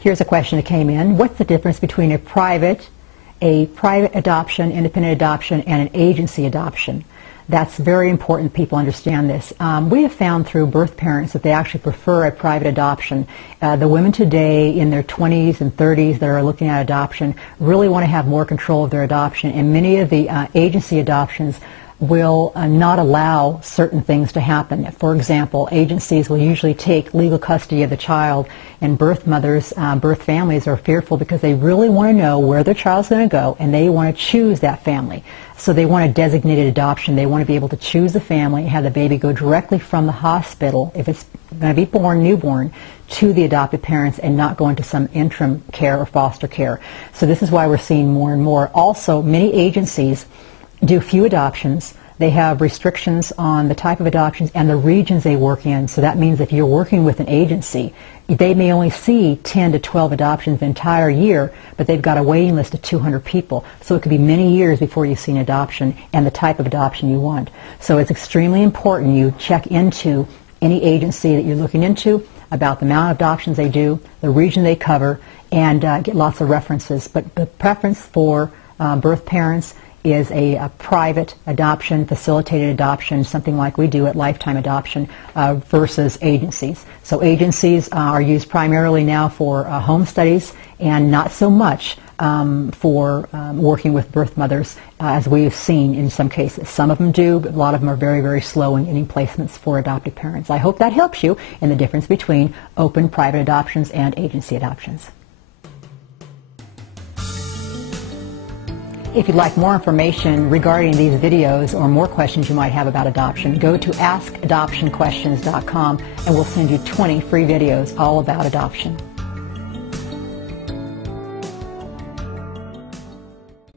Here's a question that came in. What's the difference between a private adoption, independent adoption, and an agency adoption? That's very important people understand this. We have found through birth parents that they actually prefer a private adoption. The women today in their 20s and 30s that are looking at adoption really want to have more control of their adoption, and many of the agency adoptions will not allow certain things to happen. For example, agencies will usually take legal custody of the child, and birth mothers, birth families are fearful because they really want to know where their child's going to go, and they want to choose that family. So they want a designated adoption. They want to be able to choose the family and have the baby go directly from the hospital, if it's going to be born, newborn, to the adopted parents and not go into some interim care or foster care. So this is why we're seeing more and more. Also, many agencies do few adoptions. They have restrictions on the type of adoptions and the regions they work in. So that means if you're working with an agency, they may only see 10 to 12 adoptions the entire year, but they've got a waiting list of 200 people. So it could be many years before you see an adoption and the type of adoption you want. So it's extremely important you check into any agency that you're looking into about the amount of adoptions they do, the region they cover, and get lots of references. But the preference for birth parents is a private adoption, facilitated adoption, something like we do at Lifetime Adoption, versus agencies. So agencies are used primarily now for home studies and not so much for working with birth mothers, as we've seen in some cases. Some of them do, but a lot of them are very, very slow in getting placements for adopted parents. I hope that helps you in the difference between open private adoptions and agency adoptions. If you'd like more information regarding these videos or more questions you might have about adoption, go to AskAdoptionQuestions.com and we'll send you 20 free videos all about adoption.